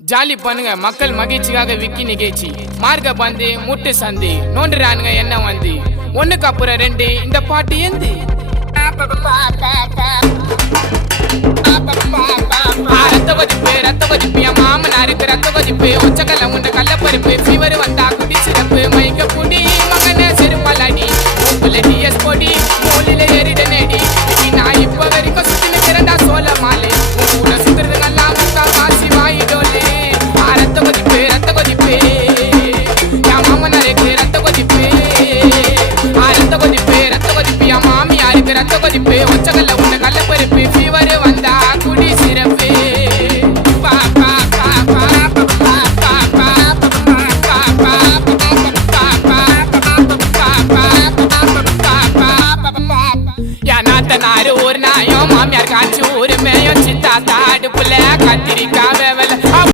jolly பண்ணுங்க மக்கள் மகிழ்ச்சிக்காக விக்கி நிகழ்ச்சி மார்க்க பந்து முட்டு சந்தி நோண்டுறானுங்க என்ன வந்து ஒண்ணுக்கு அப்புறம் ரெண்டு இந்த பாட்டு ஏந்து ரத்த கொதிப்பு என் மாமனாருக்கு ரத்த கொதிப்பு ஒச்சக்கல்ல உண்ட கள்ளப்பருப்பு ஃபீவர் வந்தா